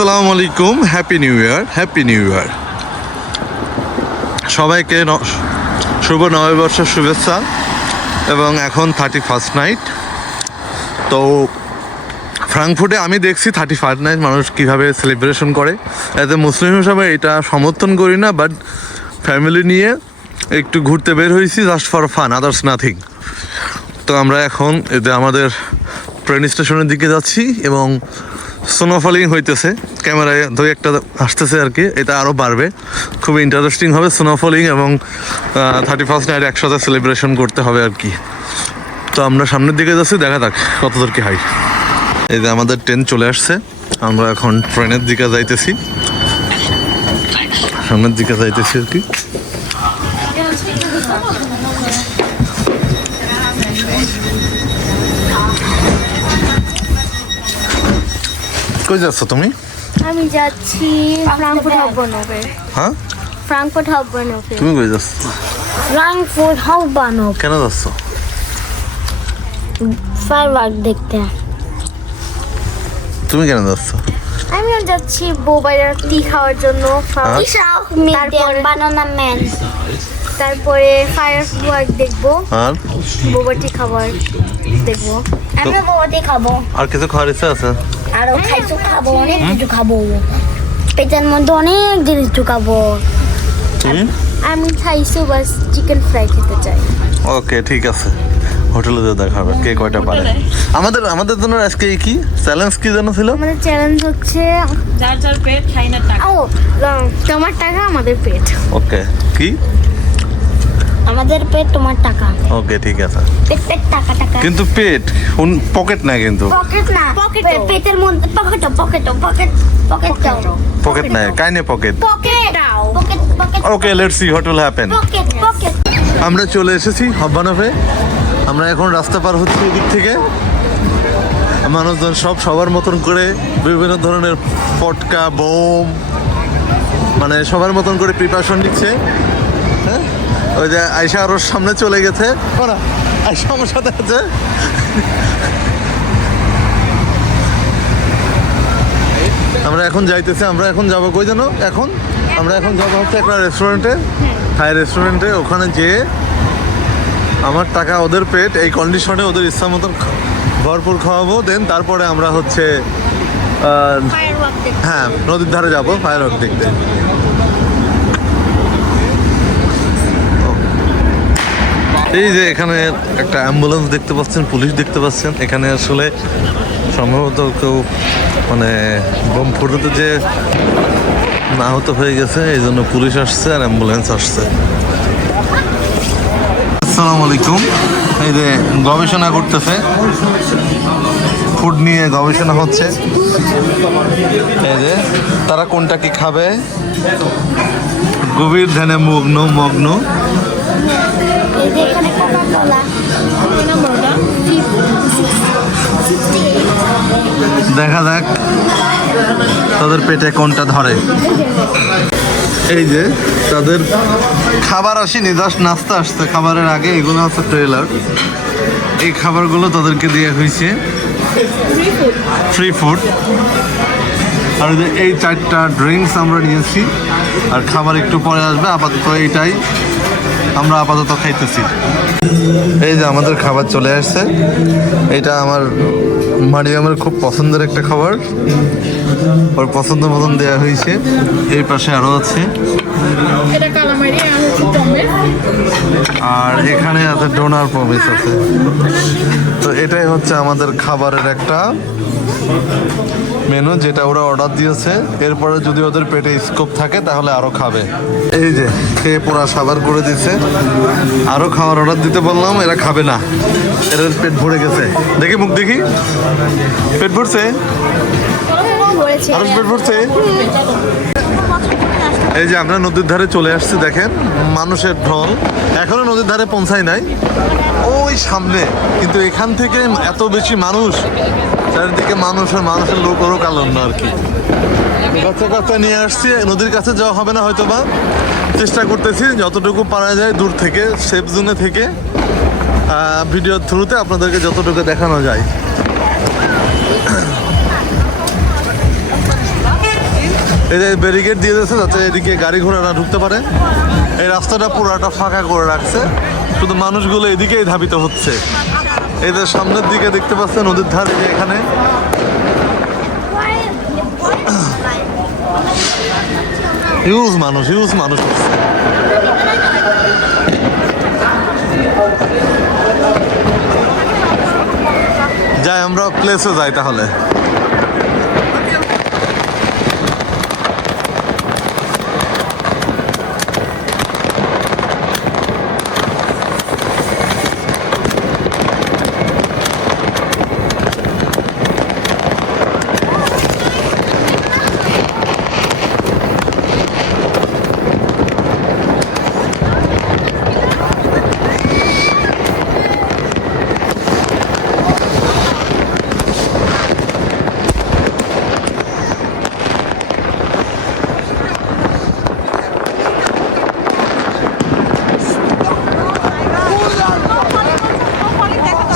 আসসালামু আলাইকুম, happy new year সবাইকে। শুভ নববর্ষের শুভেচ্ছা। এবং এখন 31st নাইট। তো ফ্রাঙ্কফুর্টে আমি দেখছি 31st নাইট মানুষ কীভাবে সেলিব্রেশন করে। এতে মুসলিম হিসাবে এটা সমর্থন করি না, বাট ফ্যামিলি নিয়ে একটু ঘুরতে বের হয়েছি, just for fun, others nothing. তো আমরা এখন এতে আমাদের ট্রেন স্টেশনের দিকে যাচ্ছি এবং স্নোফলিং হইতেছে, ক্যামেরায় দুই একটা আসতেছে আর কি। এটা আরও বাড়বে, খুব ইন্টারেস্টিং হবে স্নোফলিং এবং 31st নাইট একসাথে সেলিব্রেশন করতে হবে আর কি। তো আমরা সামনের দিকে যাচ্ছি, দেখা যাক কতদূর কি হয়। এই যে আমাদের ট্রেন চলে আসছে, আমরা এখন ট্রেনের দিকে যাইতেছি, সামনের দিকে যাইতেছি আর কি। কই যাচ্ছ তুমি? আমি যাচ্ছি ফ্রাঙ্কফুর্ট হাউবানোভে। হ্যাঁ, ফ্রাঙ্কফুর্ট হাউবানোভে। তুমি কই যাচ্ছ? ফ্রাঙ্কফুর্ট হাউবানোভ। কেন যাচ্ছ? ফায়ারওয়ার্ক দেখতে। তুমি কেন যাচ্ছ? আমিও যাচ্ছি বোবাইয়ের টি খাওয়ার জন্য। বানানা ম্যান, তারপরে ফায়ারওয়ার্ক দেখবো আর বোবা টি খাবার দেখবো। আমিও বোবা টি খাবো। আর কিছু খাওয়ার ইচ্ছা আছে? আরো খাইছো খাবো, অনেক কিছু খাবো, পেটের মধ্যে অনেক জিনিস ঢুকাবো। তুমি? আমি খাইছো বাস চিকেন ফ্রাই খেতে চাই। ওকে, ঠিক আছে, হোটেলে যেয়ে দেখা হবে কে কয়টা পারে। আমাদের জন্য আজকে কি চ্যালেঞ্জ কি জানো ছিল? আমাদের চ্যালেঞ্জ হচ্ছে যার যার পেট খাই না টাকা। ও তোমার টাকা আমাদের পেট। ওকে, কি? আমাদের পেট তোমার টাকা। ওকে, ঠিক আছে, পেট পেট টাকা টাকা। কিন্তু পেট পকেট না, কিন্তু পকেট না, পেটের মধ্যে পকেট পকেট পকেট পকেট দাও। পকেট নাই, কাইনে পকেট। পকেট দাও, pocket pocket. Okay, let's see what will happen. Pocket pocket. আমরা চলে এসেছি হাব্বানোভে। আমরা এখন রাস্তা পার হচ্ছি এদিক থেকে। মানুষজন সবার মতন করে বিভিন্ন ধরনের পটকা বোম, মানে সবার মতন করে প্রিপারেশন নিচ্ছে। হ্যাঁ, ওই যে আয়শা আরও সামনে চলে গেছে, আয়শা আমার সাথে আছে। আমরা এখন যাইতেছি, আমরা এখন যাবো কই জানো? আমরা এখন যাবো হচ্ছে একটা রেস্টুরেন্টে, থাই রেস্টুরেন্টে। ওখানে যেয়ে আমার টাকা ওদের পেট, এই কন্ডিশনে ওদের ইচ্ছা মতন ভরপুর খাওয়াবো। দেন তারপরে আমরা হচ্ছে হ্যাঁ নদীর ধারে যাবো ফায়ারওয়ার্ক দেখতে। এই যে এখানে একটা অ্যাম্বুলেন্স দেখতে পাচ্ছেন, পুলিশ দেখতে পাচ্ছেন। এখানে আসলে সম্ভবত কেউ মানে বোম ফুটোতে যে আহত হয়ে গেছে, এই জন্য পুলিশ আসছে আর অ্যাম্বুলেন্স আসছে। আসসালামু আলাইকুম। এই যে গবেষণা করতেছে, ফুড নিয়ে গবেষণা হচ্ছে। এই যে তারা কোনটা কি খাবে, গভীর ধ্যানে মগ্ন। এই যে এখানে কোকা-কোলা দেখা যাক তাদের পেটে কোনটা ধরে। এই যে তাদের খাবার আসেনি, জাস্ট নাস্তা আসছে খাবারের আগে। এগুলো হচ্ছে ট্রেলার, এই খাবারগুলো তাদেরকে দেওয়া হয়েছে ফ্রি ফুড। আর এই 4টা ড্রিঙ্কস আমরা নিয়েছি, আর খাবার একটু পরে আসবে। আপাতত এইটাই আমরা আপাতত খাইতেছি। এই যে আমাদের খাবার চলে আসছে। এটা আমার মারিয়ামের খুব পছন্দের একটা খাবার, ওর পছন্দ মতন দেওয়া হয়েছে। এই পাশে আরও আছে, আর এখানে আছে ডোনার প্রমিস আছে। তো এটাই হচ্ছে আমাদের খাবারের একটা মেনু, যেটা ওরা অর্ডার দিয়েছে। এরপরে যদি ওদের পেটে স্কোপ থাকে তাহলে আরও খাবে। এই যে খেয়ে পুরা সাবার করে দিচ্ছে। আরও খাবার অর্ডার দিতে বললাম, এরা খাবে না, এদের পেট ভরে গেছে। দেখি মুখ দেখি, পেট ভরছে, আরো পেট ভরছে। এই যে আমরা নদীর ধারে চলে আসছি, দেখেন মানুষের ঢল। এখনো নদীর ধারে পৌঁছায় নাই, ওই সামনে। কিন্তু এখান থেকে এত বেশি মানুষ, চারিদিকে মানুষের লোক ওরও কালন্য আর কি। বাচ্চা নিয়ে আসছি, নদীর কাছে যাওয়া হবে না হয়তো, বা চেষ্টা করতেছি যতটুকু পারা যায় দূর থেকে, সেফ জোনে থেকে ভিডিওর থ্রুতে আপনাদেরকে যতটুকু দেখানো যায়। এই যে ব্যারিকেড দিয়ে দিয়েছে যাতে এদিকে গাড়ি ঘোড়া না ঢুকতে পারে। এই রাস্তাটা পুরাটা ফাঁকা করে রাখছে, শুধু মানুষগুলো এদিকেই ধাবিত হচ্ছে। এই যে সামনের দিকে দেখতে পাচ্ছেন নদীর ধারে যে এখানে হিউজ মানুষ হচ্ছে। যাই আমরা প্লেসে যাই তাহলে।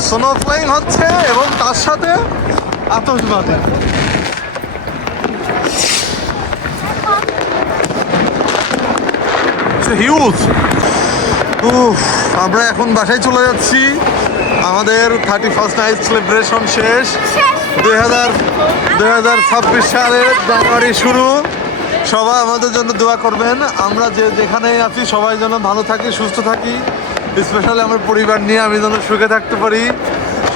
স্নো ফ্লাইং হচ্ছে এবং তার সাথে আতশবাজি। হিউজ। আমরা এখন বাসায় চলে যাচ্ছি। আমাদের 31st নাইট সেলিব্রেশন শেষ। 2026 সালের জানুয়ারি শুরু। সবাই আমাদের জন্য দোয়া করবেন। আমরা যেখানেই আছি সবাই যেন ভালো থাকি, সুস্থ থাকি। স্পেশালি আমার পরিবার নিয়ে আমি যেন সুখে থাকতে পারি।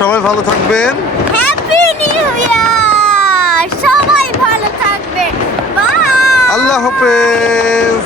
সবাই ভালো থাকবেন। হ্যাপি নিউ ইয়ার, সবাই ভালো থাকবেন। বাই। আল্লাহ হাফেজ।